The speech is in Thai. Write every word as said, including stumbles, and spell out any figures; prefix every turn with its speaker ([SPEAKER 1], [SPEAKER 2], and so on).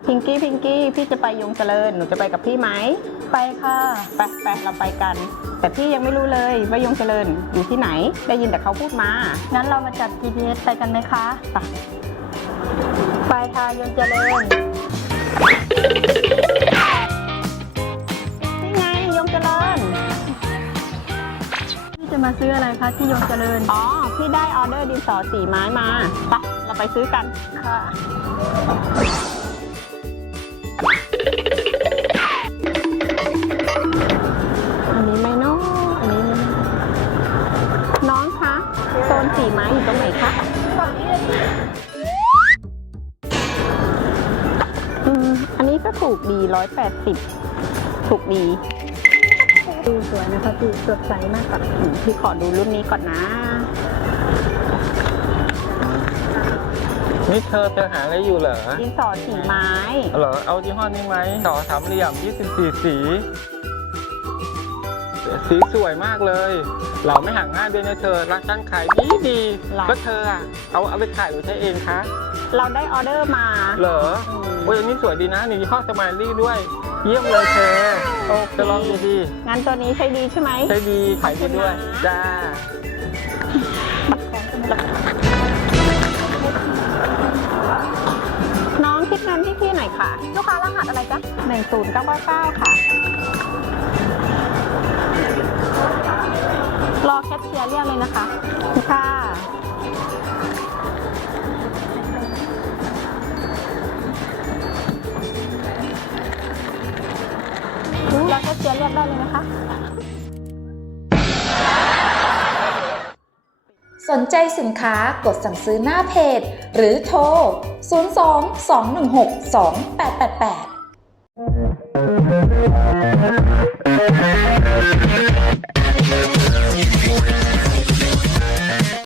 [SPEAKER 1] พิงกี้พิงกี้พี่จะไปยงเจริญหนูจะไปกับพี่ไหม
[SPEAKER 2] ไปค่ะ
[SPEAKER 1] ไปไปเราไปกันแต่พี่ยังไม่รู้เลยว่ายงเจริญอยู่ที่ไหนได้ยินแต่เขาพูดมา
[SPEAKER 2] งั้นเรามาจัด จี พี เอส ไปกันไหมคะ
[SPEAKER 1] ไป
[SPEAKER 2] ไปค่ะยงเจริญ
[SPEAKER 1] นี่ไงยงเจริญ
[SPEAKER 2] พี่จะมาซื้ออะไรคะที่ยงเจริญ
[SPEAKER 1] อ๋อพี่ได้ออเดอร์ดินสอสีไม้มาไปเราไปซื้อกัน
[SPEAKER 2] ค่ะ
[SPEAKER 1] อันนี้ไม่น้องอันนี้ไม่น้องคะโซนสีไม้อยู่ตรงไหนคะอืมอันนี้ก็ถูกดีร้อยแปดสิบถูกดี
[SPEAKER 2] ดูสวยนะคะพี่สดใสมากค่ะ
[SPEAKER 1] พี่ขอดูรุ่นนี้ก่อนนะ
[SPEAKER 3] นี่เธอเธอหาอะไรอยู่เหรอ
[SPEAKER 1] ดินสอสีไม้
[SPEAKER 3] เหรอเอายี่ห้อนี้ไหมต่อสามเหลี่ยมยี่สิบสี่สีสีสวยมากเลยเราไม่ห่างง่ายด้วยนะเธอรักตั้งขายดีดีก็เธออะเอาเอาไปขายหรือใช้เองคะ
[SPEAKER 1] เราได้ออเดอร์มา
[SPEAKER 3] เหรอโอ้ยอันนี้สวยดีนะนี่ยี่ห้อสมายลี่ด้วยเยี่ยมเลยเธอโอเคลองดูดี
[SPEAKER 1] งั้นตัวนี้ใช้ดีใช่ไหม
[SPEAKER 3] ใช้ดีขายดีด้วยจ้า
[SPEAKER 1] น้องคิดเงินที่พี่หน่อยค่ะลูกค้ารหัสอะไรจ๊ะหนึ่งศูนย์เก้าเก้าเก้าค่ะรอแคชเชียร์เรียกเลยนะคะค่ะรอแคชเชียร์เรียกได้เลยนะคะ
[SPEAKER 4] สนใจสินค้ากดสั่งซื้อหน้าเพจหรือโทร ศูนย์ สอง สอง หนึ่ง หก สอง แปด แปด แปด